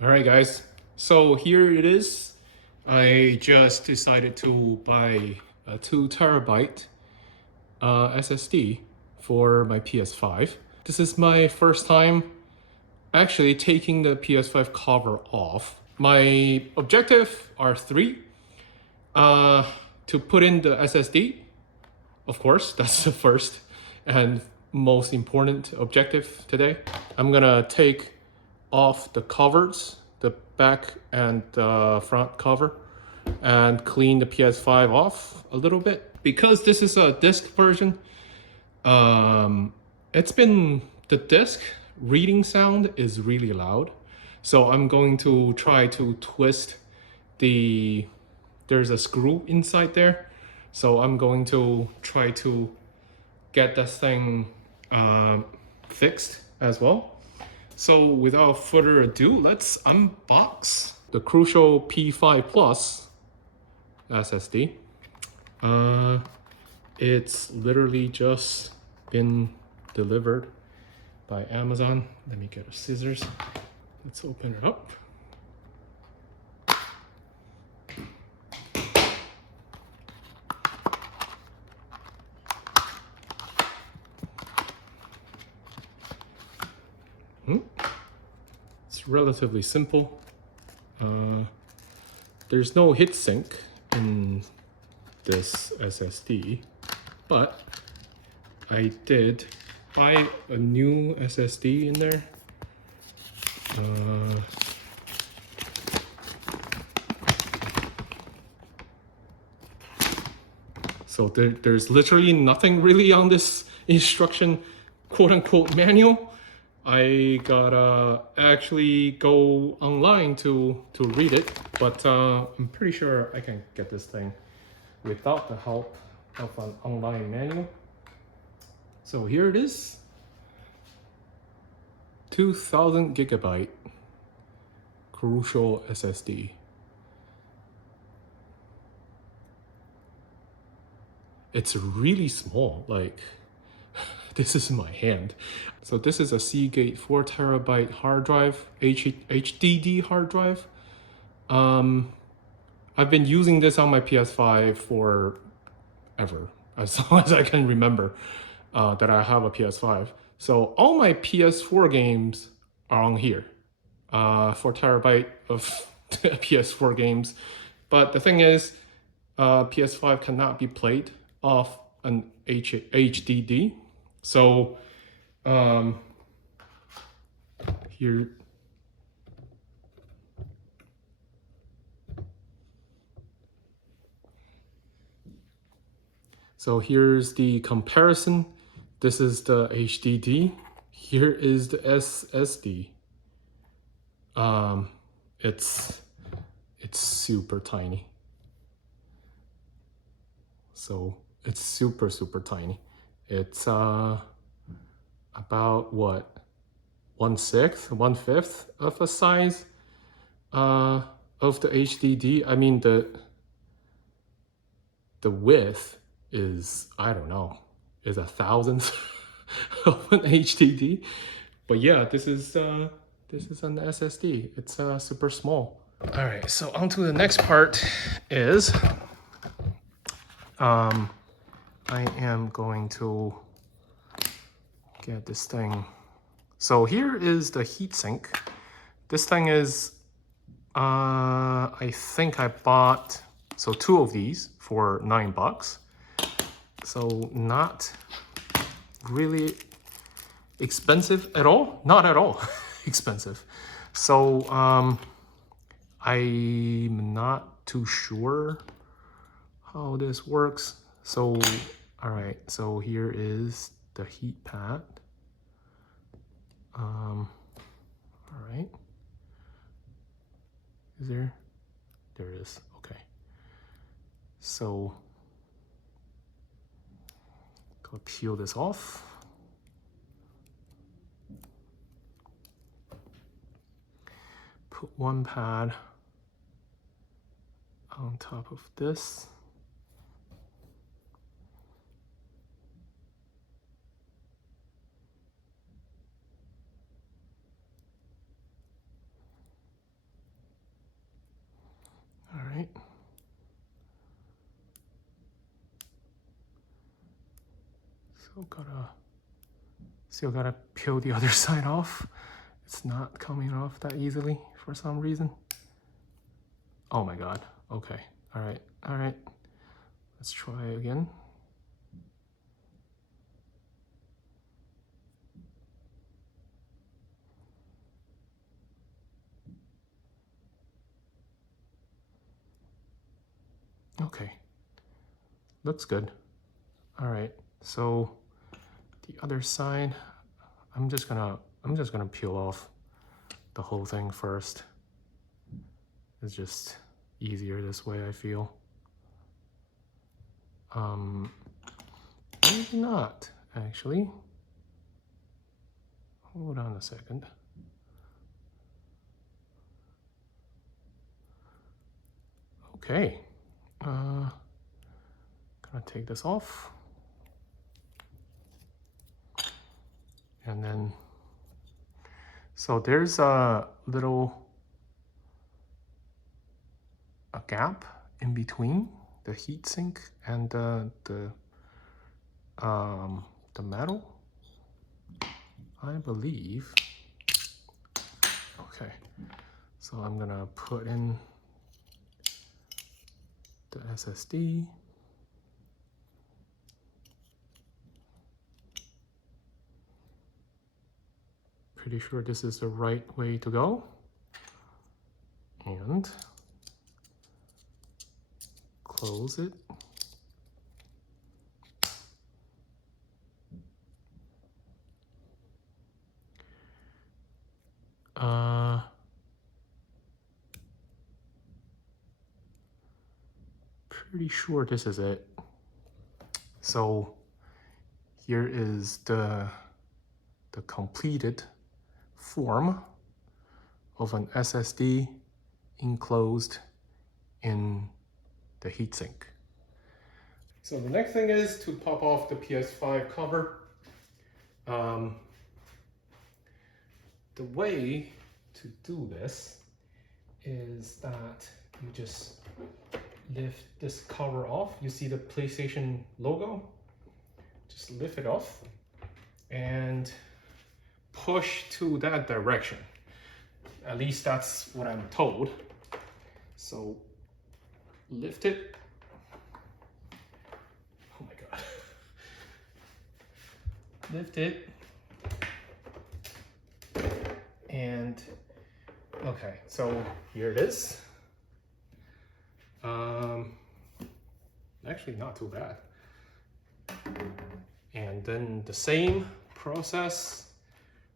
All right, guys. So here it is. I just decided to buy a 2 TB SSD for my PS5. This is my first time actually taking the PS5 cover off. My objective are three. To put in the SSD, of course, that's the first and most important objective today. I'm gonna take off the covers, the back and the front cover, and clean the PS5 off a little bit. Because this is a disc version, the disc reading sound is really loud. So I'm going to try to twist there's a screw inside there. So I'm going to try to get this thing fixed as well. So without further ado, let's unbox the Crucial P5 Plus SSD. It's literally just been delivered by Amazon. Let me get a scissors. Let's open it up. It's relatively simple. There's no heatsink in this SSD, but I did buy a new SSD in there. So there's literally nothing really on this instruction quote-unquote manual. I gotta actually go online to read it, but I'm pretty sure I can get this thing without the help of an online manual. So here it is, 2000 gigabyte Crucial SSD. It's really small, like this is my hand. So this is a Seagate 4 terabyte hard drive, HDD hard drive. I've been using this on my PS5 for ever, as long as I can remember that I have a PS5. So all my PS4 games are on here. 4 terabyte of PS4 games. But the thing is, PS5 cannot be played off an HDD. So here, so here's the comparison. This is the HDD. Here is the SSD. It's super tiny. So it's super tiny. It's about what, 1/6, 1/5 of a size of the HDD. I mean the width is, I don't know, is a thousandth of an HDD. But yeah, this is an SSD. It's super small. All right, so on to the next part is I am going to get this thing. So here is the heatsink. This thing is, I think I bought, so 2 of these for $9. So not really expensive at all. Not at all expensive. So I'm not too sure how this works. So, all right, so here is the heat pad. All right. Is there? There it is. Okay. So, go peel this off. Put one pad on top of this. Still gotta peel the other side off. It's not coming off that easily for some reason. Oh my god. Okay. All right. Let's try again. Okay. Looks good. All right. So the other side, I'm just gonna peel off the whole thing first. It's just easier this way, I feel. Maybe not, actually. Hold on a second. Okay. Gonna take this off. And then, so there's a gap in between the heatsink and the metal, I believe. Okay, so I'm gonna put in the SSD. Pretty sure this is the right way to go. And close it. Pretty sure this is it. So here is the completed form of an SSD enclosed in the heatsink. So the next thing is to pop off the PS5 cover. The way to do this is that you just lift this cover off. You see the PlayStation logo? Just lift it off and push to that direction. At least that's what I'm told. So lift it. Oh my god. Lift it. And okay, so here it is. Actually not too bad. And then the same process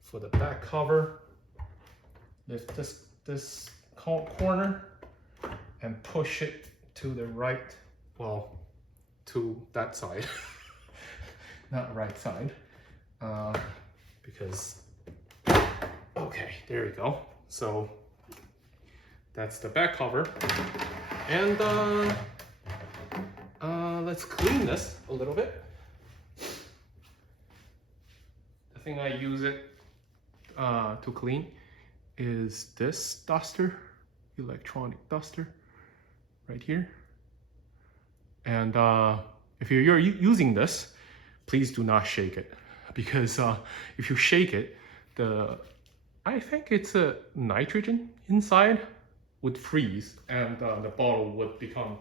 for the back cover. Lift this corner and push it to the right, well, to that side, not right side, because, okay, there we go. So that's the back cover. And let's clean this a little bit. The thing I use it to clean is this duster, electronic duster, right here. And if you're using this, please do not shake it, because if you shake it, I think it's a nitrogen inside would freeze, and the bottle would become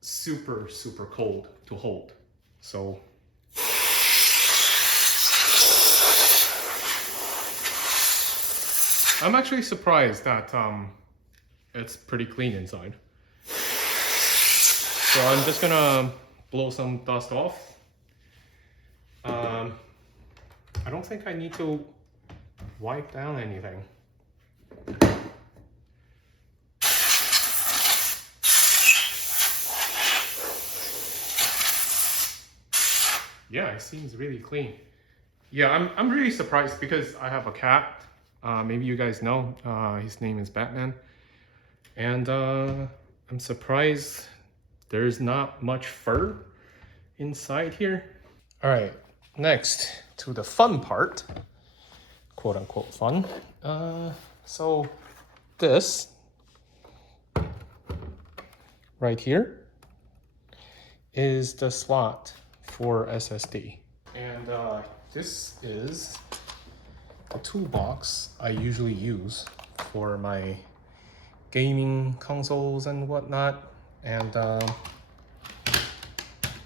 super cold to hold. So I'm actually surprised that it's pretty clean inside. So I'm just gonna blow some dust off. I don't think I need to wipe down anything. Yeah, it seems really clean. Yeah, I'm really surprised because I have a cat. Maybe you guys know, his name is Batman. And I'm surprised there's not much fur inside here. All right, next to the fun part, quote unquote fun. So this right here is the slot for SSD. And this is the toolbox I usually use for my gaming consoles and whatnot. And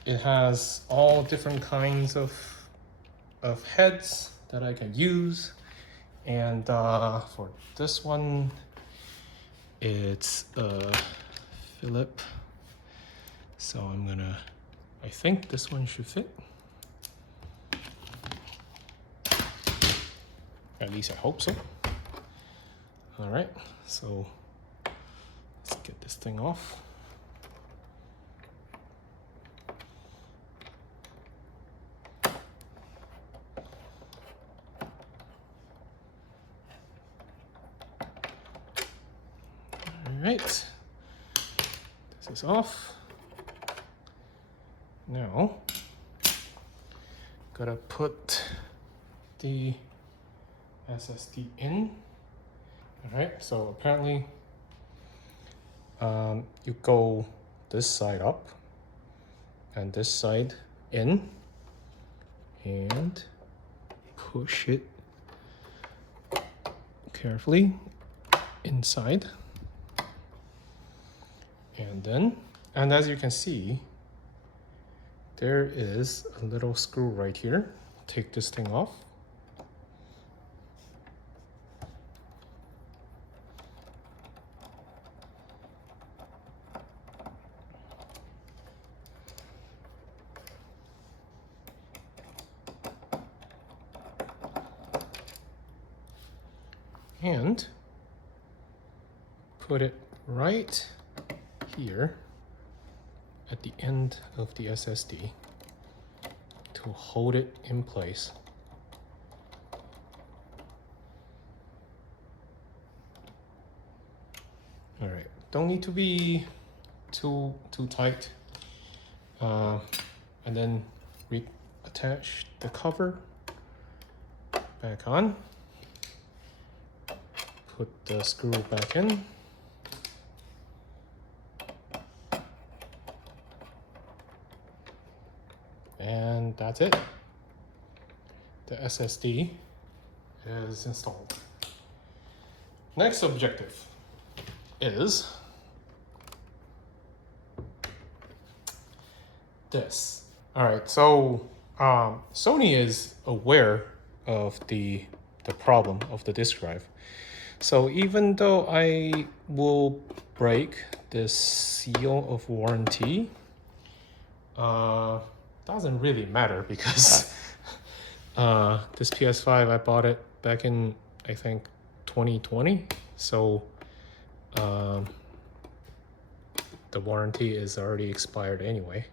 it has all different kinds of heads that I can use. And for this one, it's a Philip. So I think this one should fit. At least I hope so. All right, so let's get this thing off. All right, this is off. Now, gotta put the SSD in. All right, so apparently you go this side up and this side in and push it carefully inside. And as you can see, there is a little screw right here. Take this thing off. And put it right here at the end of the SSD to hold it in place. All right, don't need to be too tight. And then reattach the cover back on. Put the screw back in. And that's it. The SSD is installed. Next objective is this. All right, so Sony is aware of the problem of the disk drive. So even though I will break this seal of warranty, doesn't really matter because this PS5, I bought it back in, I think, 2020. So the warranty is already expired anyway.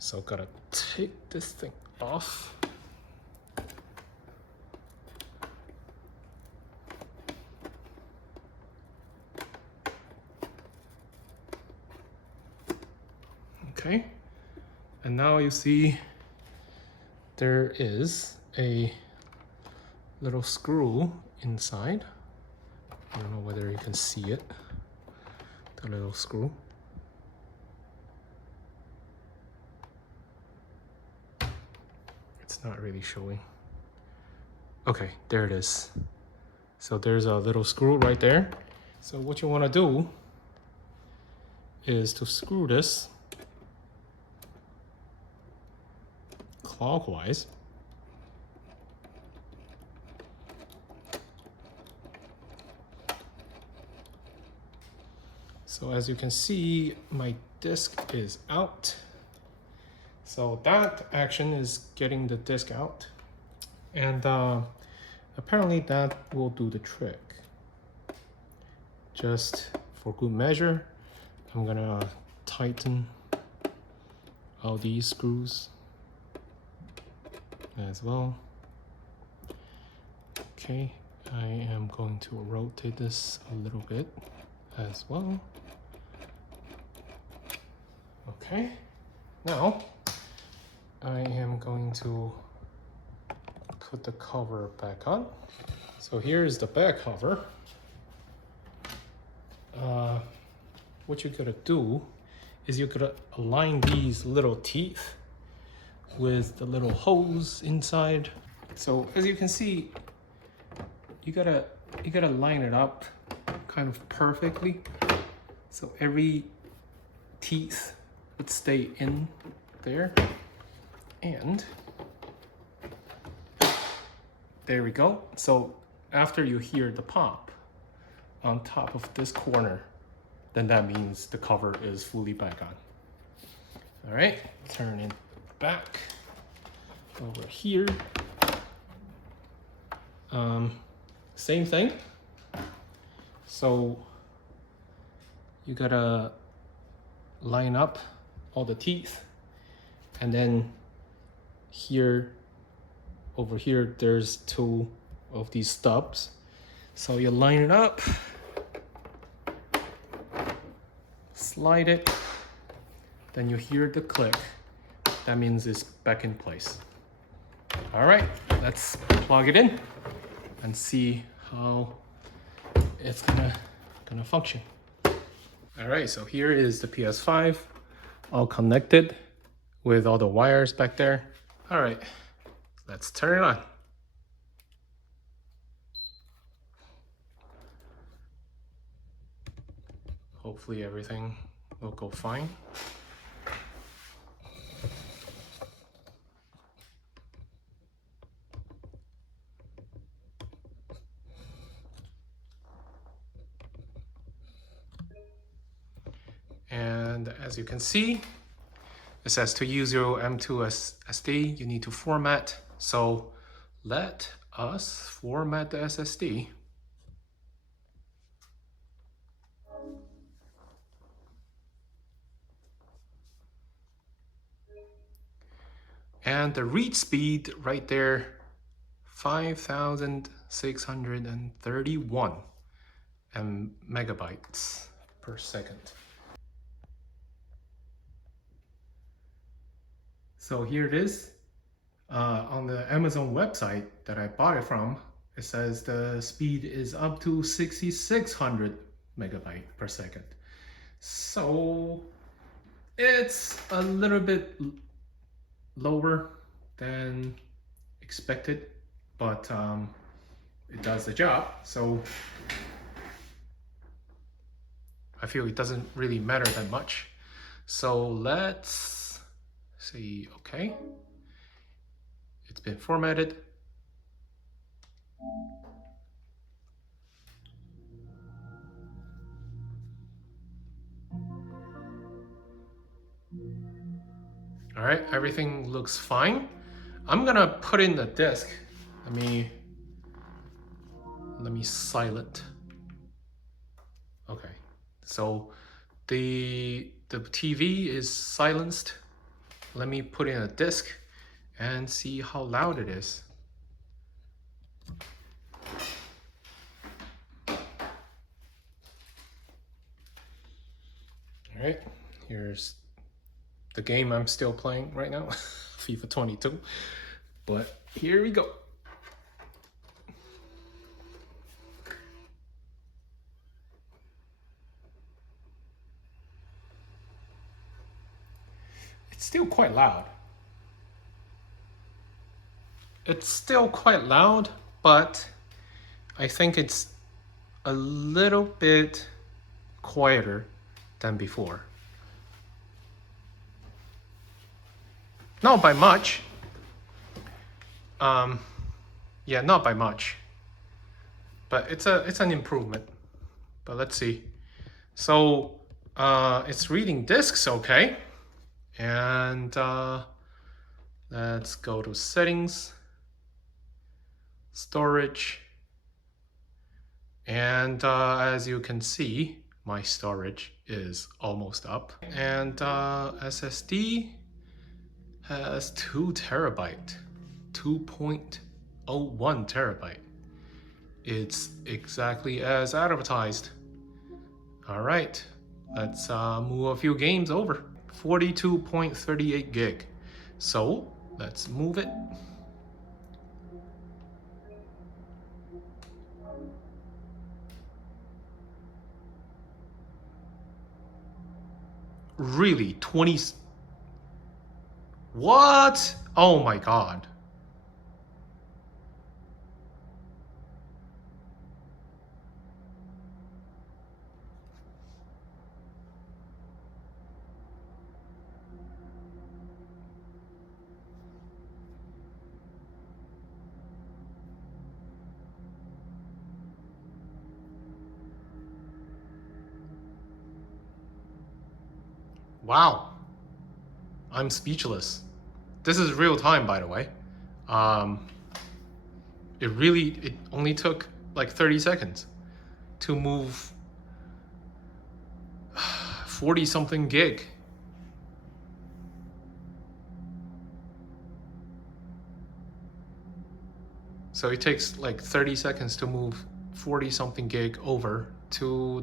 So gotta take this thing off. Okay, and now you see there is a little screw inside. I don't know whether you can see it, the little screw. It's not really showing. Okay, there it is. So there's a little screw right there. So what you want to do is to screw this clockwise. So as you can see, my disk is out. So that action is getting the disk out. And apparently that will do the trick. Just for good measure, I'm gonna tighten all these screws as well. Okay, I am going to rotate this a little bit as well. Okay, now I am going to put the cover back on. So here's the back cover. What you gotta do is you gotta align these little teeth with the little hose inside. So as you can see, you gotta line it up kind of perfectly, so every teeth would stay in there. And there we go. So after you hear the pop on top of this corner, then that means the cover is fully back on. All right, turn it back over here. Same thing. So you gotta line up all the teeth, and then here, over here, there's two of these stubs. So you line it up, slide it, then you hear the click. That means it's back in place. All right, let's plug it in and see how it's gonna function. All right, so here is the PS5, all connected with all the wires back there. All right, let's turn it on. Hopefully everything will go fine. And as you can see, it says to use your M2 SSD, you need to format. So let us format the SSD. And the read speed right there, 5,631 megabytes per second. So here it is. On the Amazon website that I bought it from, it says the speed is up to 6,600 megabyte per second. So it's a little bit lower than expected, but it does the job. So I feel it doesn't really matter that much. So let's see, okay. It's been formatted. All right, everything looks fine. I'm gonna put in the disk. Let me silent. Okay, so the TV is silenced. Let me put in a disk and see how loud it is. All right, here's the game I'm still playing right now, FIFA 22. But here we go. It's still quite loud. It's still quite loud, but I think it's a little bit quieter than before. Not by much. Yeah, not by much. But it's an improvement. But let's see. So it's reading disks okay. And let's go to settings, storage. And as you can see, my storage is almost up. And SSD has 2 terabyte, 2.01 terabyte. It's exactly as advertised. All right, let's move a few games over. 42.38 gig. So let's move it. Really, What? Oh my god. Wow. I'm speechless. This is real time, by the way. It only took like 30 seconds to move 40 something gig. So it takes like 30 seconds to move 40 something gig over to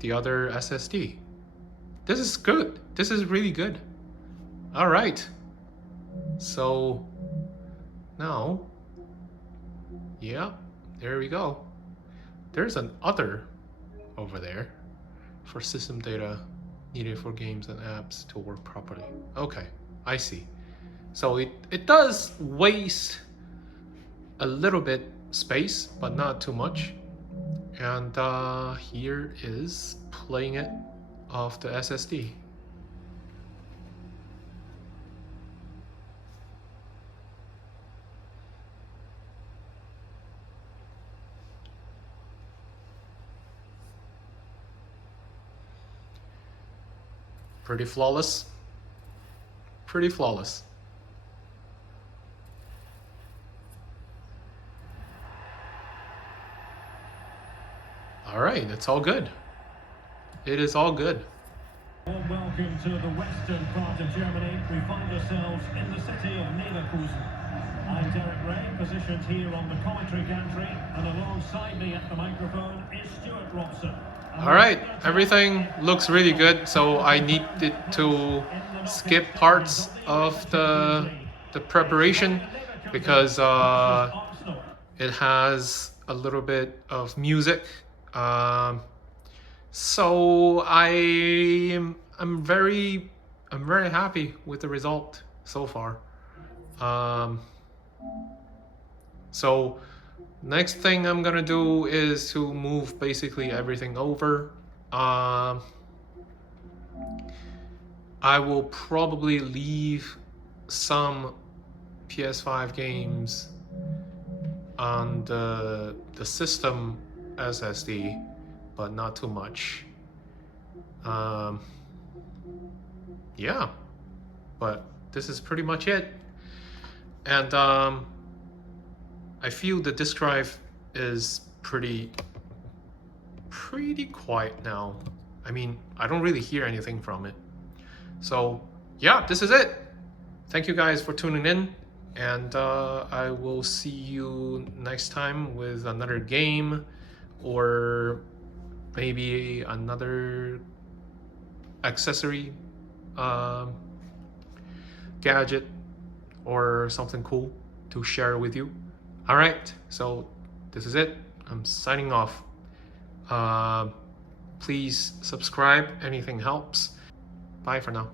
the other SSD. This is good. This is really good. All right. So now, yeah, there we go. There's an other over there for system data needed for games and apps to work properly. Okay, I see. So it does waste a little bit space, but not too much. And here is playing it off the SSD. Pretty flawless. Pretty flawless. All right, it's all good. It is all good. Warm welcome to the western part of Germany. We find ourselves in the city of Leverkusen. I'm Derek Ray, positioned here on the commentary gantry, and alongside me at the microphone is Stuart Robson. All right, everything looks really good, so I needed to skip parts of the preparation because it has a little bit of music. So I'm very happy with the result so far. So next thing I'm gonna do is to move basically everything over. I will probably leave some PS5 games on the system SSD, but not too much. Yeah, but this is pretty much it. And I feel the disk drive is pretty quiet now. I mean, I don't really hear anything from it. So yeah, this is it. Thank you guys for tuning in, and I will see you next time with another game or maybe another accessory, gadget, or something cool to share with you. All right, so this is it. I'm signing off. Please subscribe. Anything helps. Bye for now.